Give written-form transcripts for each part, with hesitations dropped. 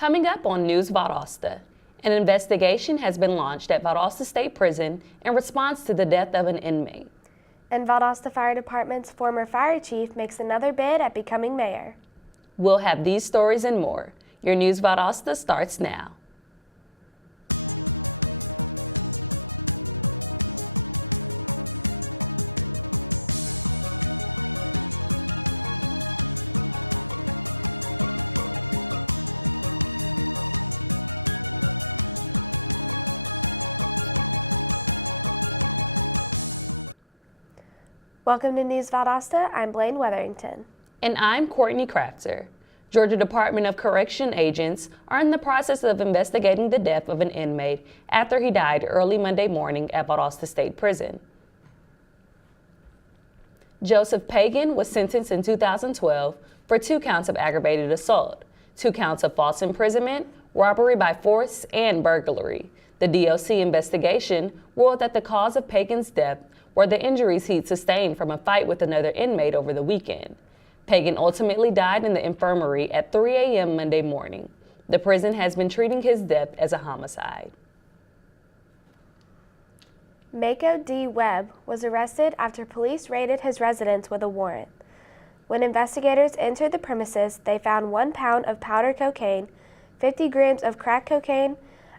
Coming up on News Valdosta, an investigation has been launched at Valdosta State Prison in response to the death of an inmate. And Valdosta Fire Department's former fire chief makes another bid at becoming mayor. We'll have these stories and more. Your News Valdosta starts now. Welcome to News Valdosta. I'm Blaine Weatherington. And I'm Courtney Crafter. Georgia Department of Correction agents are in the process of investigating the death of an inmate after he died early Monday morning at Valdosta State Prison. Joseph Pagan was sentenced in 2012 for 2 counts of aggravated assault, 2 counts of false imprisonment, robbery by force, and burglary. The DOC investigation ruled that the cause of Pagan's death were the injuries he'd sustained from a fight with another inmate over the weekend. Pagan ultimately died in the infirmary at 3 a.m. Monday morning. The prison has been treating his death as a homicide. Mako D. Webb was arrested after police raided his residence with a warrant. When investigators entered the premises, they found 1 pound of powder cocaine, 50 grams of crack cocaine,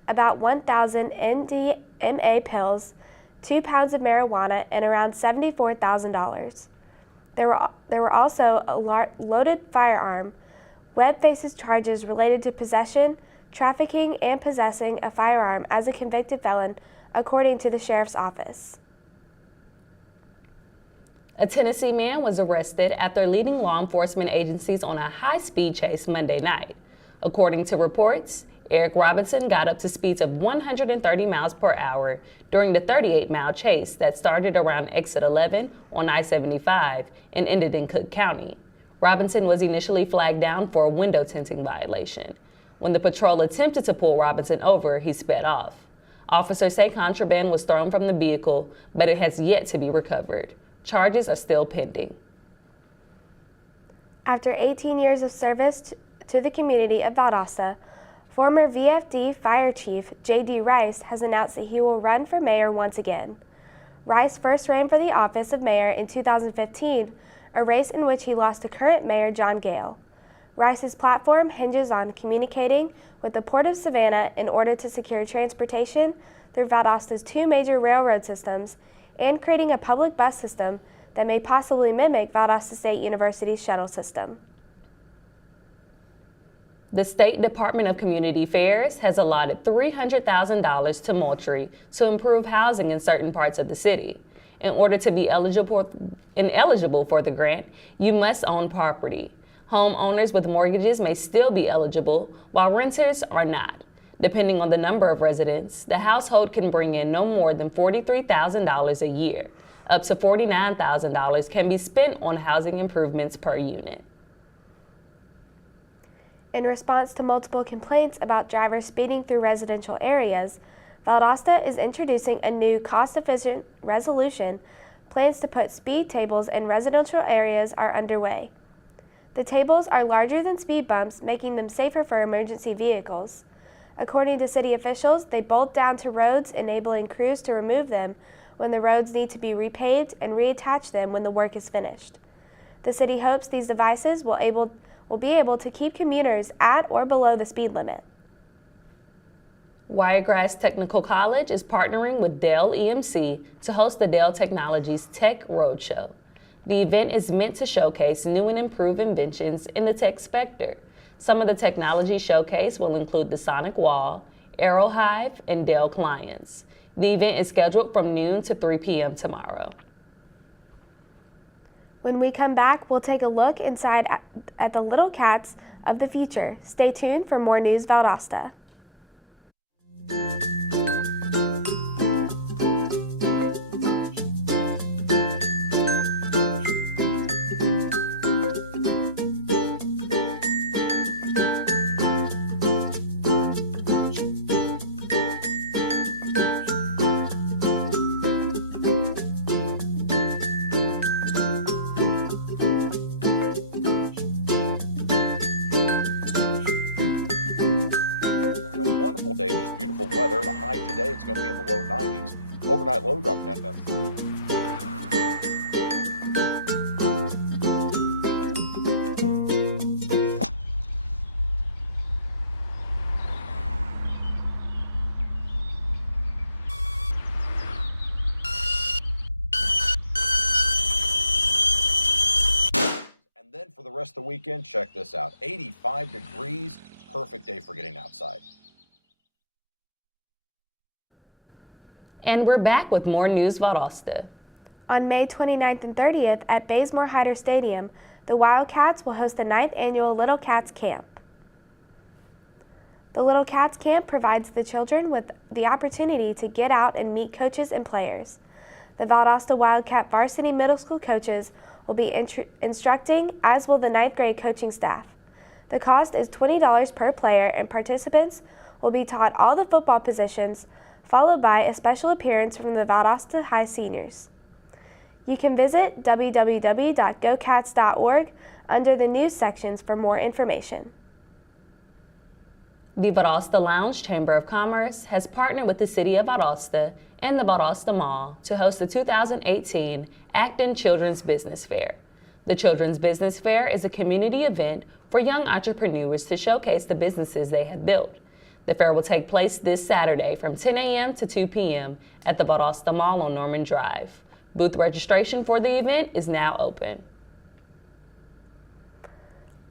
about 1,000 NDMA pills, 2 pounds of marijuana, and around $74,000. There were also a loaded firearm. Webb faces charges related to possession, trafficking, and possessing a firearm as a convicted felon, according to the sheriff's office. A Tennessee man was arrested after leading law enforcement agencies on a high-speed chase Monday night. According to reports, Eric Robinson got up to speeds of 130 miles per hour during the 38-mile chase that started around exit 11 on I-75 and ended in Cook County. Robinson was initially flagged down for a window tinting violation. When the patrol attempted to pull Robinson over, he sped off. Officers say contraband was thrown from the vehicle, but it has yet to be recovered. Charges are still pending. After 18 years of service to the community of Valdosta, former VFD Fire Chief J.D. Rice has announced that he will run for mayor once again. Rice first ran for the office of mayor in 2015, a race in which he lost to current mayor John Gale. Rice's platform hinges on communicating with the Port of Savannah in order to secure transportation through Valdosta's 2 major railroad systems and creating a public bus system that may possibly mimic Valdosta State University's shuttle system. The State Department of Community Affairs has allotted $300,000 to Moultrie to improve housing in certain parts of the city. In order to be eligible for the grant, you must own property. Homeowners with mortgages may still be eligible, while renters are not. Depending on the number of residents, the household can bring in no more than $43,000 a year. Up to $49,000 can be spent on housing improvements per unit. In response to multiple complaints about drivers speeding through residential areas, Valdosta is introducing a new cost-efficient resolution. Plans to put speed tables in residential areas are underway. The tables are larger than speed bumps, making them safer for emergency vehicles. According to city officials, they bolt down to roads, enabling crews to remove them when the roads need to be repaved and reattach them when the work is finished. The city hopes these devices will be able to keep commuters at or below the speed limit. Wiregrass Technical College is partnering with Dell EMC to host the Dell Technologies Tech Roadshow. The event is meant to showcase new and improved inventions in the tech sector. Some of the technology showcase will include the Sonic Wall, AeroHive, and Dell clients. The event is scheduled from noon to 3 p.m. tomorrow. When we come back, we'll take a look inside at the little cats of the future. Stay tuned for more News Valdosta. weekend. Check this out. 85 degrees. Perfect day for getting outside. And we're back with more news Valdosta. On May 29th and 30th at Bazemore Hyder Stadium, the Wildcats will host the 9th annual Little Cats Camp. The Little Cats Camp provides the children with the opportunity to get out and meet coaches and players. The Valdosta Wildcat varsity middle school coaches will be instructing, as will the 9th grade coaching staff. The cost is $20 per player, and participants will be taught all the football positions, followed by a special appearance from the Valdosta High seniors. You can visit www.gocats.org under the news sections for more information. The Valdosta Lounge Chamber of Commerce has partnered with the City of Valdosta and the Valdosta Mall to host the 2018 Acton Children's Business Fair. The Children's Business Fair is a community event for young entrepreneurs to showcase the businesses they have built. The fair will take place this Saturday from 10 a.m. to 2 p.m. at the Valdosta Mall on Norman Drive. Booth registration for the event is now open.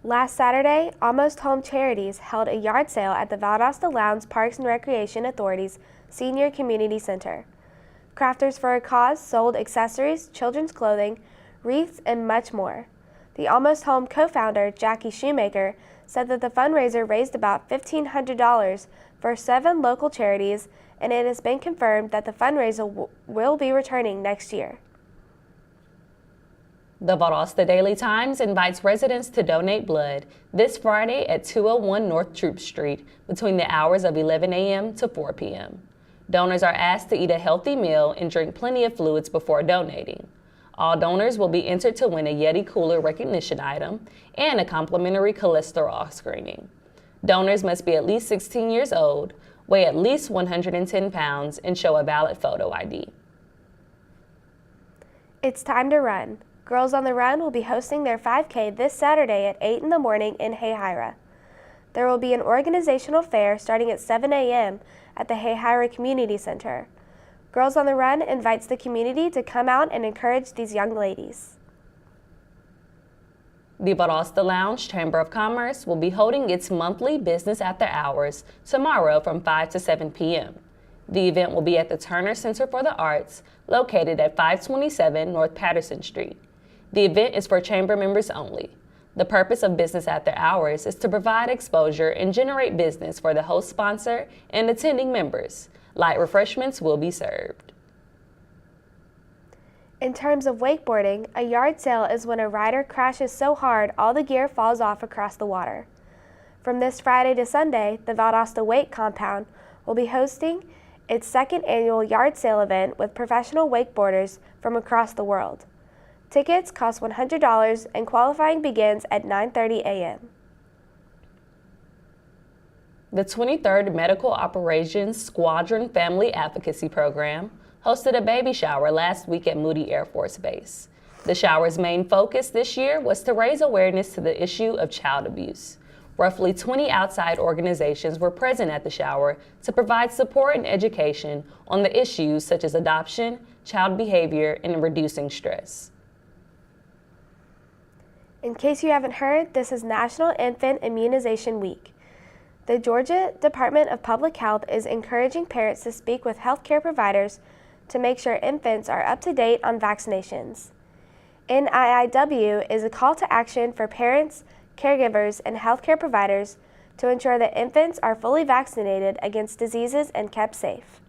Last Saturday, Almost Home Charities held a yard sale at the Valdosta Lounge Parks and Recreation Authority's Senior Community Center. Crafters for a Cause sold accessories, children's clothing, wreaths, and much more. The Almost Home co-founder, Jackie Shoemaker, said that the fundraiser raised about $1,500 for 7 local charities, and it has been confirmed that the fundraiser will be returning next year. The Valdosta Daily Times invites residents to donate blood this Friday at 201 North Troop Street between the hours of 11 a.m. to 4 p.m. Donors are asked to eat a healthy meal and drink plenty of fluids before donating. All donors will be entered to win a Yeti Cooler recognition item and a complimentary cholesterol screening. Donors must be at least 16 years old, weigh at least 110 pounds, and show a valid photo ID. It's time to run. Girls on the Run will be hosting their 5K this Saturday at 8 in the morning in Hayhira. There will be an organizational fair starting at 7 a.m. at the Hayhira Community Center. Girls on the Run invites the community to come out and encourage these young ladies. The Valdosta Lounge Chamber of Commerce will be holding its monthly Business After Hours tomorrow from 5 to 7 p.m. The event will be at the Turner Center for the Arts, located at 527 North Patterson Street. The event is for chamber members only. The purpose of Business After Hours is to provide exposure and generate business for the host sponsor and attending members. Light refreshments will be served. In terms of wakeboarding, a yard sale is when a rider crashes so hard all the gear falls off across the water. From this Friday to Sunday, the Valdosta Wake Compound will be hosting its second annual yard sale event with professional wakeboarders from across the world. Tickets cost $100 and qualifying begins at 9:30 a.m. The 23rd Medical Operations Squadron Family Advocacy Program hosted a baby shower last week at Moody Air Force Base. The shower's main focus this year was to raise awareness to the issue of child abuse. Roughly 20 outside organizations were present at the shower to provide support and education on the issues such as adoption, child behavior, and reducing stress. In case you haven't heard, this is National Infant Immunization Week. The Georgia Department of Public Health is encouraging parents to speak with healthcare providers to make sure infants are up to date on vaccinations. NIIW is a call to action for parents, caregivers, and healthcare providers to ensure that infants are fully vaccinated against diseases and kept safe.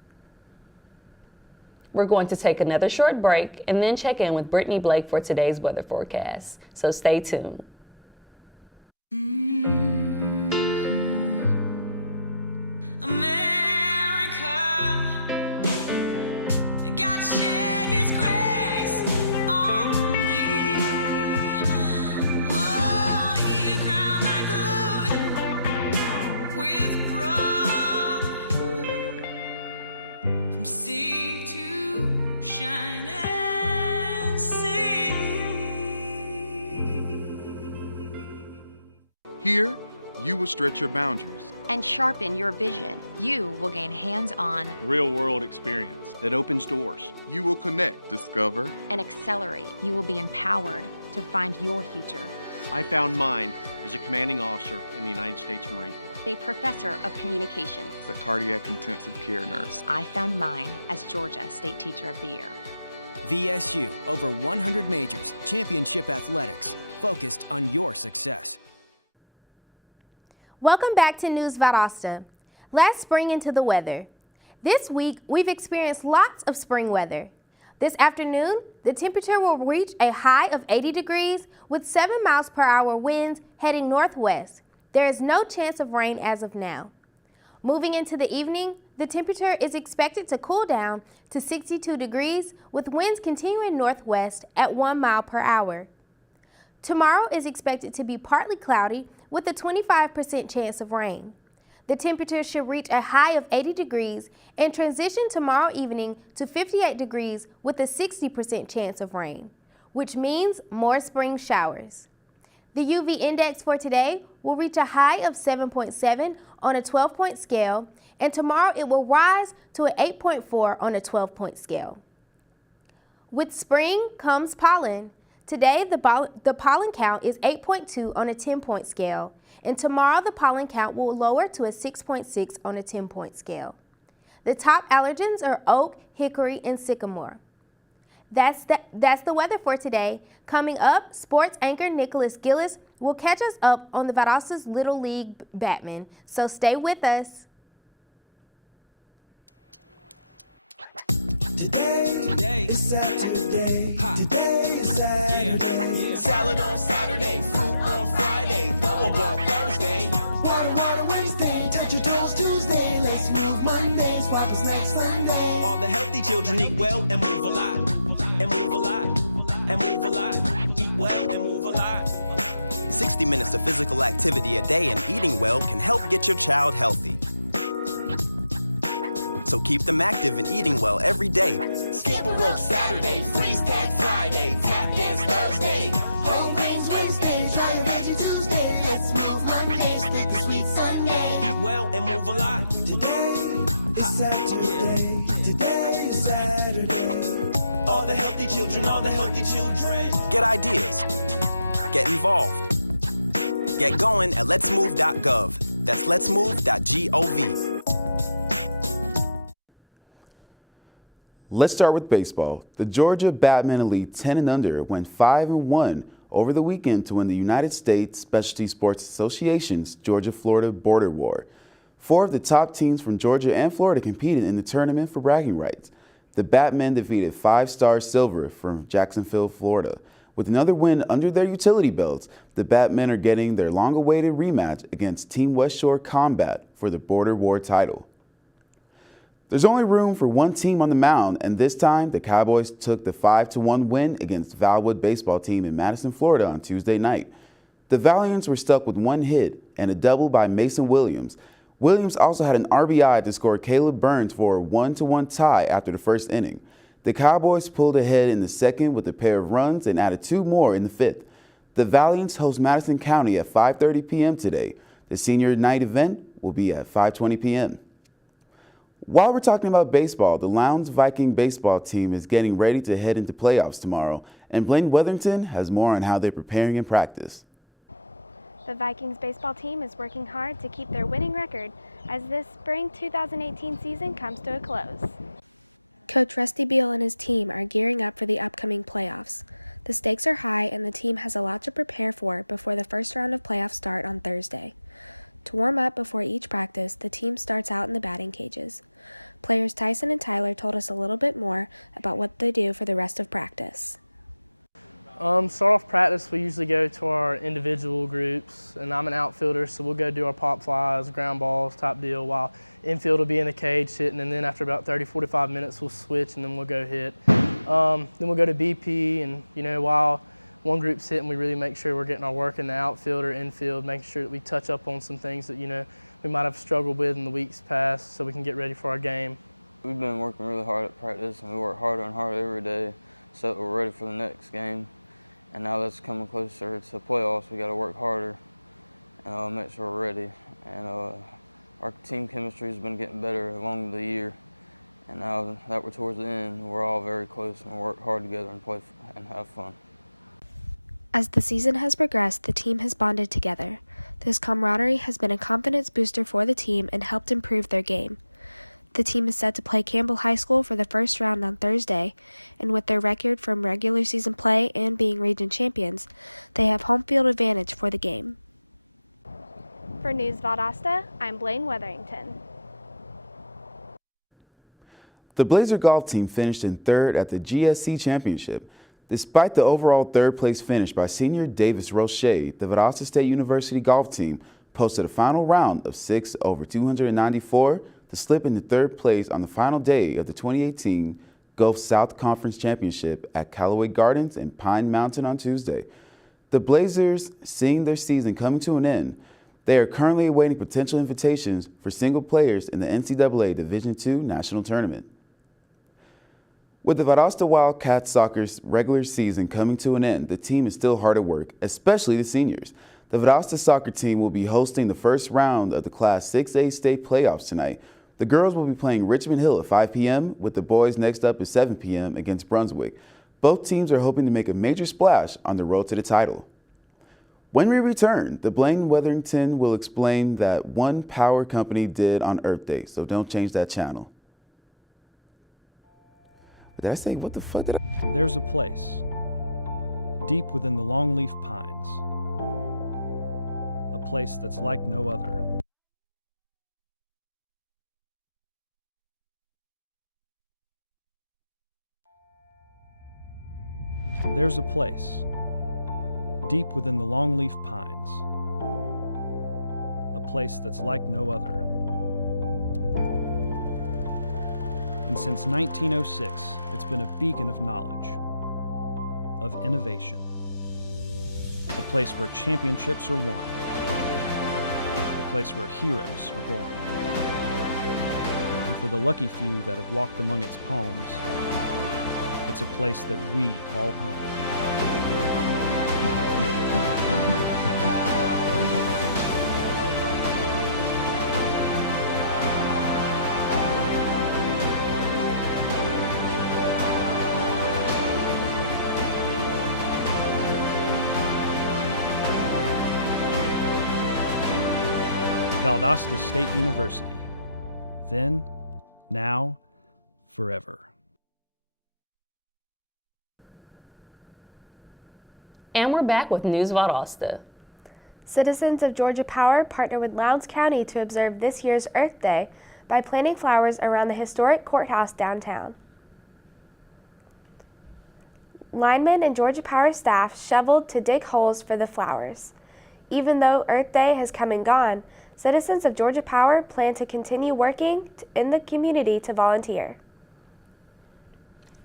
We're going to take another short break and then check in with Brittany Blake for today's weather forecast. So stay tuned. Welcome back to News Valdosta. Let's spring into the weather. This week, we've experienced lots of spring weather. This afternoon, the temperature will reach a high of 80 degrees with 7 miles per hour winds heading northwest. There is no chance of rain as of now. Moving into the evening, the temperature is expected to cool down to 62 degrees with winds continuing northwest at 1 mile per hour. Tomorrow is expected to be partly cloudy with a 25% chance of rain. The temperature should reach a high of 80 degrees and transition tomorrow evening to 58 degrees with a 60% chance of rain, which means more spring showers. The UV index for today will reach a high of 7.7 on a 12-point scale, and tomorrow it will rise to an 8.4 on a 12-point scale. With spring comes pollen. Today, the pollen count is 8.2 on a 10-point scale, and tomorrow the pollen count will lower to a 6.6 on a 10-point scale. The top allergens are oak, hickory, and sycamore. That's the weather for today. Coming up, sports anchor Nicholas Gillis will catch us up on the Valdosta's Little League Batman, so stay with us. Today is Saturday. Today is Saturday. Water Wednesday. Touch your toes Tuesday. Let's move Monday. Swap us next Sunday. Keep the match well every day. Skip a rope Saturday, freeze tag Friday, tap dance Thursday. Home rains Wednesday. Try a veggie Tuesday. Let's move Monday. Stick to sweet Sunday. Today is Saturday. Today is Saturday. All the healthy children, all the healthy children. Get going at letsmove.gov. That's letsmove.gov. Let's start with baseball. The Georgia Batman Elite 10 and under went 5-1 over the weekend to win the United States Specialty Sports Association's Georgia-Florida Border War. 4 of the top teams from Georgia and Florida competed in the tournament for bragging rights. The Batmen defeated 5-Star Silver from Jacksonville, Florida. With another win under their utility belts, the Batmen are getting their long-awaited rematch against Team West Shore Combat for the Border War title. There's only room for one team on the mound, and this time the Cowboys took the 5-1 win against Valwood baseball team in Madison, Florida on Tuesday night. The Valiants were stuck with one hit and a double by Mason Williams. Williams also had an RBI to score Caleb Burns for a 1-1 tie after the first inning. The Cowboys pulled ahead in the second with a pair of runs and added 2 more in the fifth. The Valiants host Madison County at 5:30 p.m. today. The senior night event will be at 5:20 p.m. While we're talking about baseball, the Lowndes Viking baseball team is getting ready to head into playoffs tomorrow, and Blaine Weatherington has more on how they're preparing in practice. The Vikings baseball team is working hard to keep their winning record as this spring 2018 season comes to a close. Coach Rusty Beal and his team are gearing up for the upcoming playoffs. The stakes are high and the team has a lot to prepare for before the first round of playoffs start on Thursday. To warm up before each practice, the team starts out in the batting cages. Players Tyson and Tyler told us a little bit more about what they do for the rest of practice. Start practice, we usually go to our individual groups, and I'm an outfielder, so we'll go do our pop flies, ground balls, type deal, while infield will be in the cage hitting, and then after about 30-45 minutes, we'll switch, and then we'll go hit. Then we'll go to BP, and, while one group's hitting, we really make sure we're getting our work in the outfield or infield, make sure we touch up on some things that, we might have struggled with in the weeks past so we can get ready for our game. We've been working really hard at practice, and we work harder and harder every day so that we're ready for the next game. And now that's coming closer to the playoffs, we got to work harder, make sure we're ready. And our team chemistry has been getting better along the year. And now that we're towards the end, and we're all very close and work hard together and have fun. As the season has progressed, the team has bonded together. This camaraderie has been a confidence booster for the team and helped improve their game. The team is set to play Campbell High School for the first round on Thursday, and with their record from regular season play and being region champions, they have home field advantage for the game. For News Valdosta, I'm Blaine Weatherington. The Blazer golf team finished in third at the GSC Championship. Despite the overall third-place finish by senior Davis Roche, the Valdosta State University golf team posted a final round of 6 over 294 to slip into third place on the final day of the 2018 Gulf South Conference Championship at Callaway Gardens in Pine Mountain on Tuesday. The Blazers, seeing their season coming to an end, they are currently awaiting potential invitations for single players in the NCAA Division II National Tournament. With the Valdosta Wildcats soccer's regular season coming to an end, the team is still hard at work, especially the seniors. The Valdosta soccer team will be hosting the first round of the Class 6A state playoffs tonight. The girls will be playing Richmond Hill at 5 p.m., with the boys next up at 7 p.m. against Brunswick. Both teams are hoping to make a major splash on the road to the title. When we return, the Blaine Weatherington will explain that one power company did on Earth Day, so don't change that channel. Did I say, what the fuck did I? There's a place deep within the longleaf pines, a place that's like no other. There's a place deep within the longleaf pines, a place that's like no other. Since 1906, it's been a beacon of knowledge, of innovation. Then, now, forever. And we're back with News Valdosta. Citizens of Georgia Power partner with Lowndes County to observe this year's Earth Day by planting flowers around the historic courthouse downtown. Linemen and Georgia Power staff shoveled to dig holes for the flowers. Even though Earth Day has come and gone, citizens of Georgia Power plan to continue working in the community to volunteer.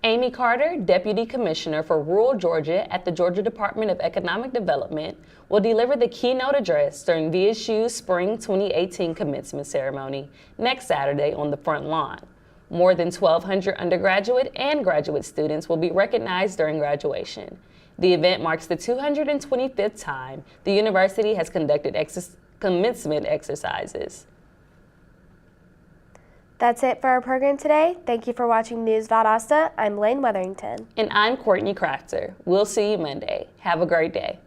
Amy Carter, Deputy Commissioner for Rural Georgia at the Georgia Department of Economic Development, will deliver the keynote address during VSU's Spring 2018 commencement ceremony next Saturday on the front lawn. More than 1,200 undergraduate and graduate students will be recognized during graduation. The event marks the 225th time the university has conducted commencement exercises. That's it for our program today. Thank you for watching News Valdosta. I'm Blaine Weatherington. And I'm Courtney Crafter. We'll see you Monday. Have a great day.